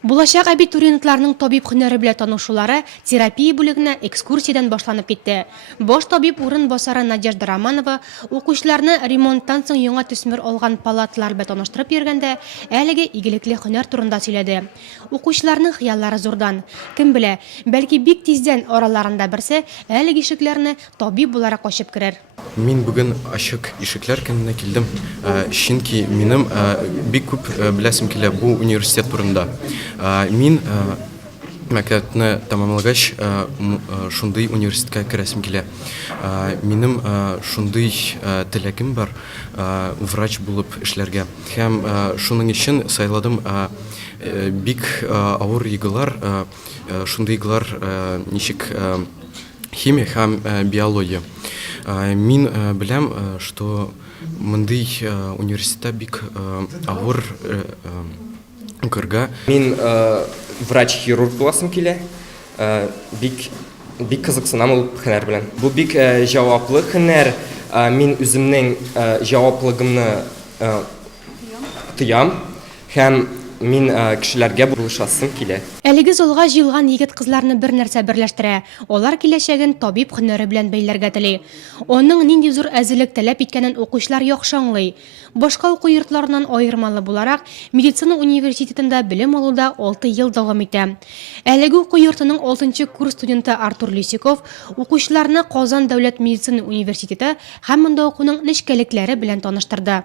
Булачак абитуриентларның табиб һөнәре белән танышулары терапия бүлегенә экскурсиядан башланып китте. Бош табиб урынбасары Надежда Романова укучыларны ремонттан соң яңа төсмер алган палаталар белән таныштырып йөргәндә, әлеге игелекле һөнәр турында сөйләде. Укучыларның хыяллары зурдан. Кем белә, бәлки бик тиздән араларында берсе әлеге ишекләрне табиб буларак ачып керер. Мин бүген ачык ишекләр көненә килдем, чөнки минем бик күп беләсем килә бу университет турында. Мин мәктәпне тәмамлагач шундый университетка керәсем килә. Минем шундый теләгем бар врач булып эшләргә. Һәм шуның өчен сайладым бик авыр игылар, шундый игылар ничек химия һәм биология. Мин беләм, что мондый университетта бик авыр укырга. Мин врач-хирург буласым килә. Бик кызыксынам ул һөнәр белән. Бу бик җаваплы һөнәр. Мин үземнең җаваплылыгымны тоям һәм мин кешеләргә булышасым килә. Әлеге залга җыелган егет-кызларны бер нәрсә берләштерә. Алар киләчәген табиб һөнәре белән бәйләргә тели. Аның нинди зур әзерлек таләп иткәнен укучылар яхшы аңлый. Башка уку йортларыннан аермалы буларак, медицина университетында белем алуда 6 ел дәвам итә. Әлеге уку йортының 6-нчы курс студенты Артур Лисиков укучыларны Казан дәүләт медицина университеты һәм монда укуның нечкәлекләре белән таныштырды.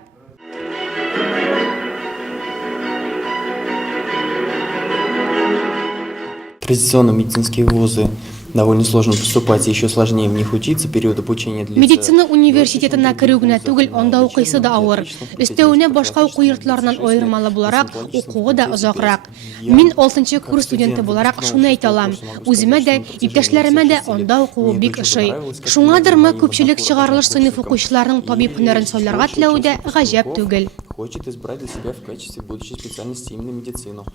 Традиционно медицинские вузы довольно сложно поступать, и еще сложнее в них учиться, период обучения длится. Медицина университетына керү генә түгел, анда укыйсы да авыр. Өстәвенә башка уку йортларыннан аермалы буларак, укуы да озакрак. Мин 6-нчы курс студенты буларак шуны әйтә алам. Үземә дә, иптәшләремә дә анда укуы бик ошый. Шуңадырмы күпчелек чыгарылыш сыйныф укучыларының табиб һөнәрен сайларга теләүе дә гаҗәп түгел. Хочет избрать для себя в качестве будущей специальности именно медицину.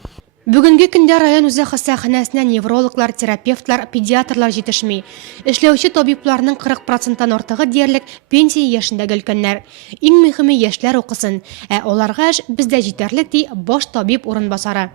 Бүгенге көндә район үзе хастаханәсенә неврологлар, терапевтлар, педиатрлар җитешми. Эшләүче табибларның 40%-тан артыгы диярлек пенсия яшендәге өлкәннәр. Иң мөһиме яшьләр укысын, ә аларга эш бездә җитәрлек ди баш табиб урынбасары.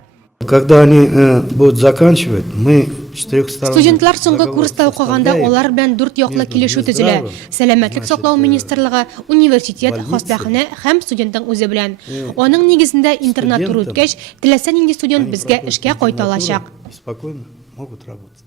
Когда они будут заканчивать, мы Студентлар соңгы курста укыганда алар белән 4 яклы килешү төзелә. Сәламәтлек саклау министрлыгы, университет, хастаханә һәм студенттың үзе белән. Аның нигезендә интернат туры үткәч, теләсә нинди студент безгә эшкә кайта алачак. спокойно могут работать.